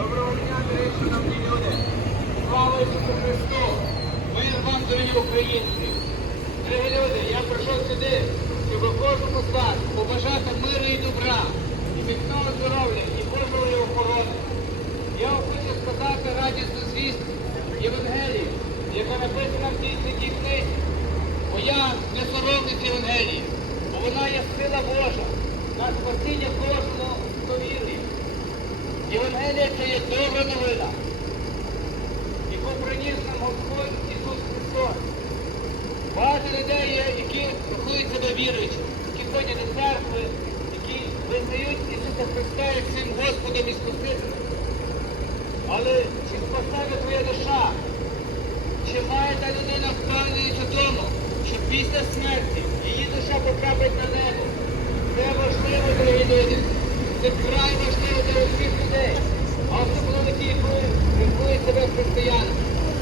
Доброго дня, дорогі шановні люди! Слава Ісусу Христу! Мир вам, дорогі українці! Дорогі люди, я прийшов сюди, щоб кожному з вас побажати миру і добра, і міцного здоров'я, і Божої охорони. Я вам хочу сказати радісну звістку Євангелії, яка написана в цій святій книзі. Бо я не соромлюсь Євангелії, бо вона є сила Божа на спасіння кожного, хто вірить. Євангелія це є добра новина, яку приніс нам Господь Ісус Христос. Багато людей є, які рахують себе віруючими, які ходять до церкви, які визнають Ісуса Христа як своїм Господом і Спасителем. Але чи спасає твоя душа? Чи має та людина впевненість у тому, що після смерті